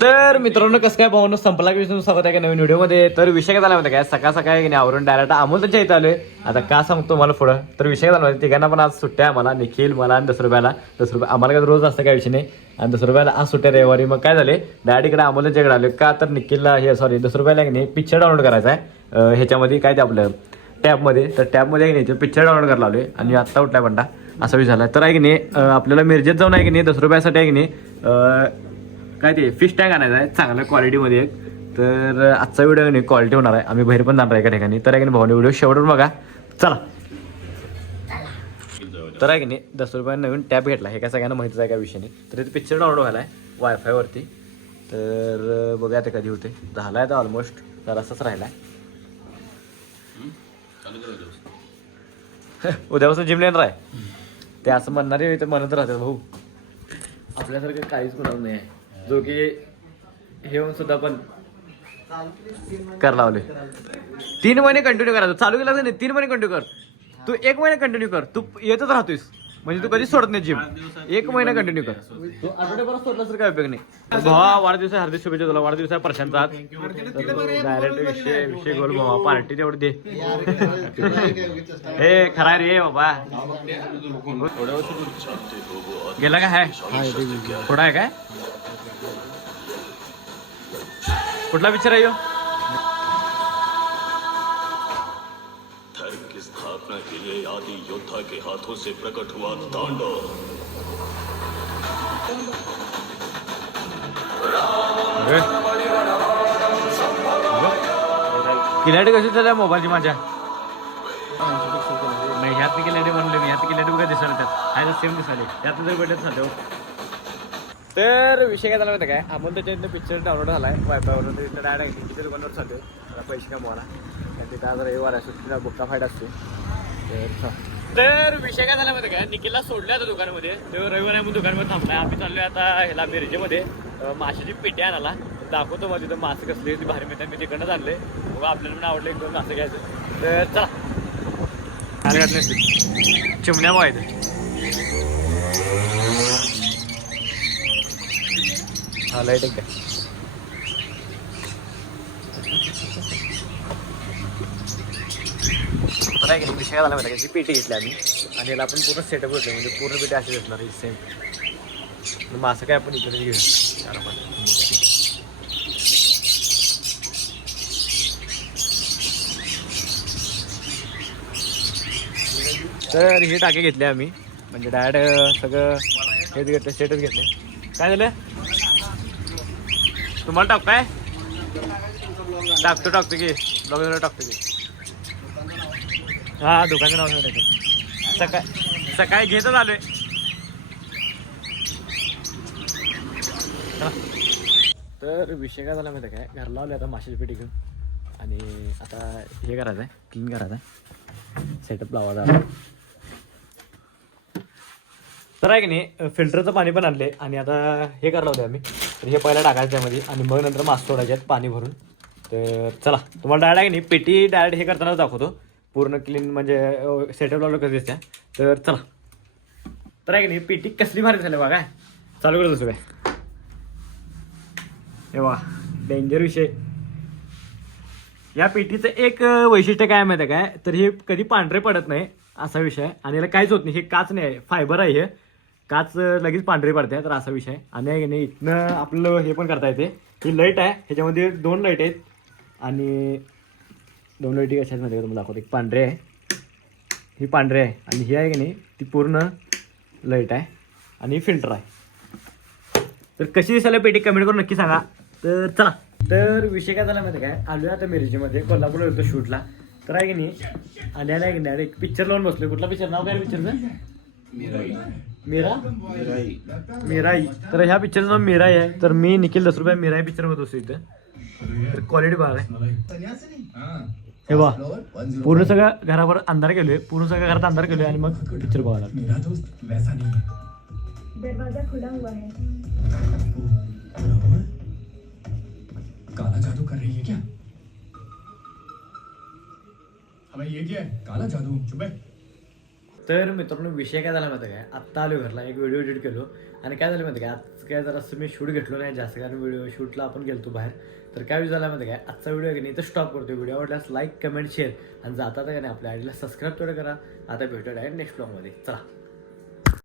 तर मित्रांनो कसं काय भावनं संपला की विषय स्वागत आहे का नवीन व्हिडिओमध्ये. तर विषय काय झाला माहिती काय सकाळ सकाळी की नाही आवरून डायरेक्ट अमोल त्यांच्या इथं आलोय. आता का सांगतो मला पुढं? तर विषय काय झाला माहिती तिघांना पण आज सुट्ट्या आहे आम्हाला निखिल मला आणि दस रुपयाला. दस रुपये आम्हाला काय रोज असतं काय विषय नाही. आणि दस रुपयाला आज सुट्ट्या रविवारी. मग काय झाले? डायरेक्ट इकडे अमोल त्यांच्याकडे आलो का तर निखिलला हे सॉरी दस रुपयाला की नाही पिक्चर डाउनलोड करायचा आहे. ह्याच्यामध्ये काय ते आपलं टॅबमध्ये तर टॅबमध्ये की नाही ते पिक्चर डाउनलोड करायला आलोय. आणि आत्ता उठला बंडा. असा विषय झाला तर आहे की नाही आपल्याला मिरजेत जाऊन आहे की नाही दस रुपयासाठी आहे की नाही काय ते फिश टँक आणायचा आहे चांगल्या क्वालिटीमध्ये एक. तर आजचा व्हिडिओ नाही क्वालिटी होणार आहे. आम्ही बाहेर पण जाणार आहे एका ठिकाणी. तर आहे की नाही भाऊने व्हिडिओ शेवटून बघा. चला. तर आहे की नाही दस रुपयाने नवीन टॅब घेतला. हे काय सगळ्यांना माहितीच आहे का विषय नाही. तर इथे पिक्चर डाउनलोड व्हायला आहे वायफायवरती तर बघूया ते कधी होते. झाला आहे तर ऑलमोस्ट जरासाच राहिला आहे. उद्यापासून जिम येणार आहे. ते असं म्हणणारे म्हणत राहतात भाऊ. आपल्यासारखं काहीच कोणाला नाही आहे. जो की हे होऊन सुद्धा पण कर लावले. तीन महिने कंटिन्यू करायचं. चालू केलं नाही तीन महिने कंटिन्यू कर. तू एक महिना कंटिन्यू कर. तू येतच राहतोयस. म्हणजे तू कधीच सोडत नाही जिम एक महिना कंटिन्यू कर. तू सोडला तर काय उपयोग नाही. भावा वाढदिवस आहे. हार्दिक शुभेच्छा तुला. वाढदिवस आहे. प्रशांतचा डायरेक्ट विषय विषय गोल भावा. पार्टी तेवढी दे. हे खरा रे बाबा. गेला काय हाय? थोडा आहे काय? कुठला पिक्चर आहे? धर्म की स्थापना के लिए आदि योद्धा के हाथों से प्रकट हुआ तांडव. किलाटी कशी चालल्या मोबाईलची माझ्या? ह्यात किलाटी म्हणले मी ह्यात किलाटी बघा दिसायला त्यात. हाय सेम दिसाले त्यात जर भेटत चालते तर विषय काय झाला माहिती काय आपण त्याच्या पिक्चर डाउनलोड झालाय. वायफायवरून तर इथं डायरेक्ट तिथे दुकानावर चालतो जरा पैसे कमवायला. आणि तिथं आज रविवार आहे सुट्टीला बुक्का फाईट असते. तर तर विषय काय झाला माहिती काय निखिलला सोडलं आता दुकानामध्ये. तो रविवार आहे म्हणून दुकानामध्ये थांबलाय. आम्ही चाललोय आता ह्याला मिरजेमध्ये. माशाची पेटी आणाला दाखवतो मग तिथं मासे कसले ते भारी मिळतात. मी तिकडनं आणले मग आपल्याला पण आवडले एक दोन मासे घ्यायचं. तर चला. चिमण्या बघा हा लाइट काय तर की नाही, विषय झाला माहिती का? जी पेटी घेतली आम्ही. आणि याला आपण पूर्ण सेटअप घेतलं म्हणजे पूर्ण पेटी अशी घेतणार सेम मग असं काय आपण इकडे घेऊ. तर हे टाके घेतले आम्ही. म्हणजे डायरेक्ट सगळं हेच घेतलं सेटच घेतले. काय झालं? तुम्हाला टाक काय? टाकतो टाकतो की. ब्लॉग टाकतो की. हा दुकानचं नाव सकाळ सकाळी घेतच आलोय तर विषय काय झाला माहिती आहे काय? घरला आलो आता माशाची पेटी घेऊन. आणि आता हे करायचं आहे क्लीन करायचं आहे सेटअप लावायचा तर आहे की नाही फिल्टरचं पाणी पण आणले आणि आता हे करायला होतं आम्ही. तर हे पहिला टाकायचं त्यामध्ये आणि मग नंतर मास सोडायचे आहेत पाणी भरून. तर चला तुम्हाला डायरेक्ट आहे नाही? पेटी डायरेक्ट हे करताना दाखवतो. पूर्ण क्लीन म्हणजे सेटअप लावलं कसं दिसत्या. तर चला. तर आहे की नाही? पेटी कसली भारी झाली बघा. चालू करत असतो काय हे वा डेंजर विषय. या पेटीचं एक वैशिष्ट्य काय माहिती आहे काय? तर हे कधी पांढरे पडत नाही असा विषय आणि याला काहीच होत नाही. हे काच नाही आहे. फायबर आहे हे. काच लगेच पांढरे पडते तर असा विषय आणि आहे की नाही इथनं आपलं हे पण करता येते. ही लाइट आहे ह्याच्यामध्ये दोन लाइट आहेत. आणि दोन लाईटी कशात का तुम्हाला दाखवतो. एक पांढरे आहे ही पांढरे आहे. आणि ही आहे की नाही ती पूर्ण लाइट आहे. आणि फिल्टर आहे. तर कशी दिसायला पेटी कमेंट करून नक्की सांगा. तर चला. तर विषय काय झाला माहिती आहे काय? आलो आता मिरजेमध्ये कोल्हापूरला होतो शूटला. तर आहे की नाही आल्याला आहे की नाही एक पिक्चर लावून बसलो कुठला पिक्चर नाव काय पिक्चरचं मीरा? मीराई. तर ह्या पिक्चरचं नाव मीराई आहे. तर मी निखिल दस रुपये मीराई पिक्चर बघत असतो इथं. तर क्वालिटी बघा हे बा पूर्ण सगळं घरावर अंधार केलोय. पूर्ण सगळ्या घरात अंधार केलोय आणि मग पिक्चर बघायला मेरा दोस्त वैसा नहीं है दरवाजा खुला हुआ है. काला जादू कर रही है क्या? हमें ये क्या है? काला जादू चुप है। तर मित्रांनो विषय काय झाला माहिती काय? आत्ता आलो घरला एक व्हिडिओ एडिट केलो. आणि काय झालं माहिती काय? आज काय जरा मी शूट घेतलो नाही जास्त कारण व्हिडिओ शूटला आपण गेलतो बाहेर. तर काय विचार झाला माहिती आहे काय? आजचा व्हिडिओ की नाही तर स्टॉप करतो व्हिडिओ आवडल्यास लाईक कमेंट शेअर आणि जाता का नाही आपल्या आयडीला सबस्क्राईब थोडं करा. आता भेटूया डायरेक्ट नेक्स्ट ब्लॉगमध्ये चला.